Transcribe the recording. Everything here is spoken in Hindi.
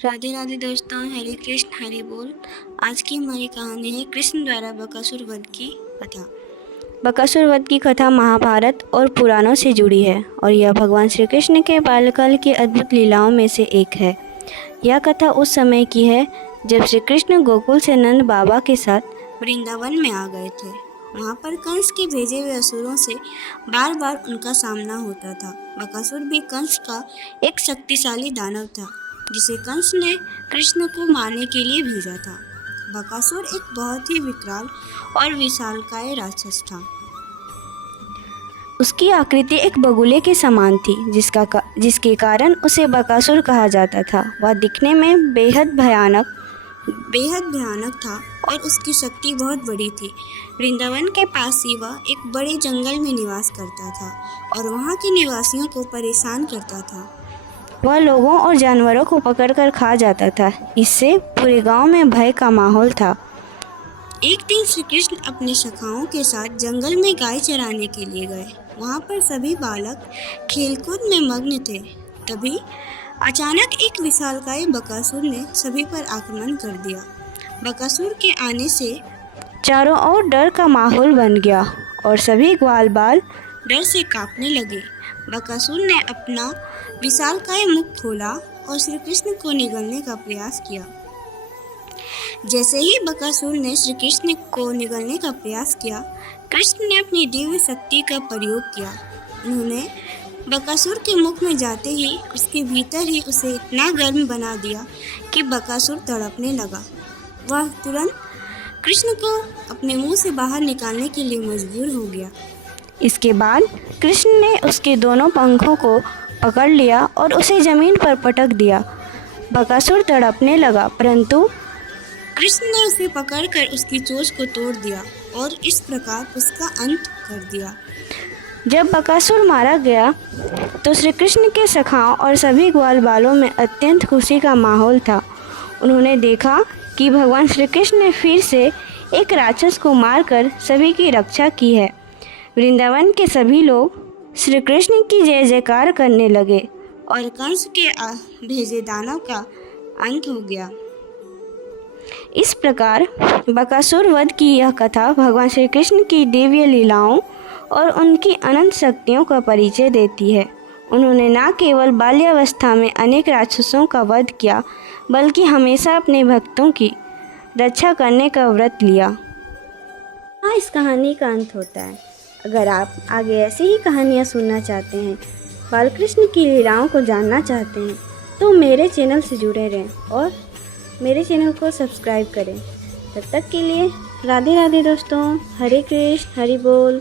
राधे राधे दोस्तों, हरे कृष्ण हरे बोल। आज की हमारी कहानी है कृष्ण द्वारा बकासुर वध की कथा। बकासुर वध की कथा महाभारत और पुराणों से जुड़ी है और यह भगवान श्री कृष्ण के बाल्यकाल की अद्भुत लीलाओं में से एक है। यह कथा उस समय की है जब श्री कृष्ण गोकुल से नंद बाबा के साथ वृंदावन में आ गए थे। वहाँ पर कंस के भेजे हुए असुरों से बार बार उनका सामना होता था। बकासुर भी कंस का एक शक्तिशाली दानव था जिसे कंस ने कृष्ण को मारने के लिए भेजा था। बकासुर एक बहुत ही विकराल और विशालकाय राक्षस था। उसकी आकृति एक बगुले के समान थी, जिसके कारण उसे बकासुर कहा जाता था। वह दिखने में बेहद भयानक था और उसकी शक्ति बहुत बड़ी थी। वृंदावन के पास ही वह एक बड़े जंगल में निवास करता था और वहाँ के निवासियों को परेशान करता था। वह लोगों और जानवरों को पकड़कर खा जाता था। इससे पूरे गांव में भय का माहौल था। एक दिन श्री कृष्ण अपने सखाओं के साथ जंगल में गाय चराने के लिए गए। वहां पर सभी बालक खेलकूद में मग्न थे। तभी अचानक एक विशालकाय बकासुर ने सभी पर आक्रमण कर दिया। बकासुर के आने से चारों ओर डर का माहौल बन गया और सभी ग्वाल बाल डर से कांपने लगे। बकासुर ने अपना विशालकाय मुख खोला और श्री कृष्ण को निगलने का प्रयास किया। जैसे ही बकासुर ने श्री कृष्ण को निगलने का प्रयास किया, कृष्ण ने अपनी दिव्य शक्ति का प्रयोग किया। उन्होंने बकासुर के मुख में जाते ही उसके भीतर ही उसे इतना गर्म बना दिया कि बकासुर तड़पने लगा। वह तुरंत कृष्ण को अपने मुंह से बाहर निकालने के लिए मजबूर हो गया। इसके बाद कृष्ण ने उसके दोनों पंखों को पकड़ लिया और उसे जमीन पर पटक दिया। बकासुर तड़पने लगा, परंतु कृष्ण ने उसे पकड़कर उसकी चोंच को तोड़ दिया और इस प्रकार उसका अंत कर दिया। जब बकासुर मारा गया तो श्री कृष्ण के सखाओं और सभी ग्वाल बालों में अत्यंत खुशी का माहौल था। उन्होंने देखा कि भगवान श्री कृष्ण ने फिर से एक राक्षस को मारकर सभी की रक्षा की है। वृंदावन के सभी लोग श्री कृष्ण की जय जयकार करने लगे और कंस के भेजे दानव का अंत हो गया। इस प्रकार बकासुर वध की यह कथा भगवान श्री कृष्ण की दिव्य लीलाओं और उनकी अनंत शक्तियों का परिचय देती है। उन्होंने न केवल बाल्यावस्था में अनेक राक्षसों का वध किया, बल्कि हमेशा अपने भक्तों की रक्षा करने का व्रत लिया। हाँ, इस कहानी का अंत होता है। अगर आप आगे ऐसी ही कहानियाँ सुनना चाहते हैं, बालकृष्ण की लीलाओं को जानना चाहते हैं, तो मेरे चैनल से जुड़े रहें और मेरे चैनल को सब्सक्राइब करें। तब तक के लिए राधे राधे दोस्तों, हरे कृष्ण हरि बोल।